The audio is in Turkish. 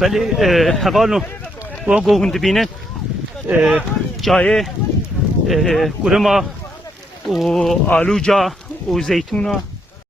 بله حوالو و گوهند بینن جای گرما و آلوجا و زیتونا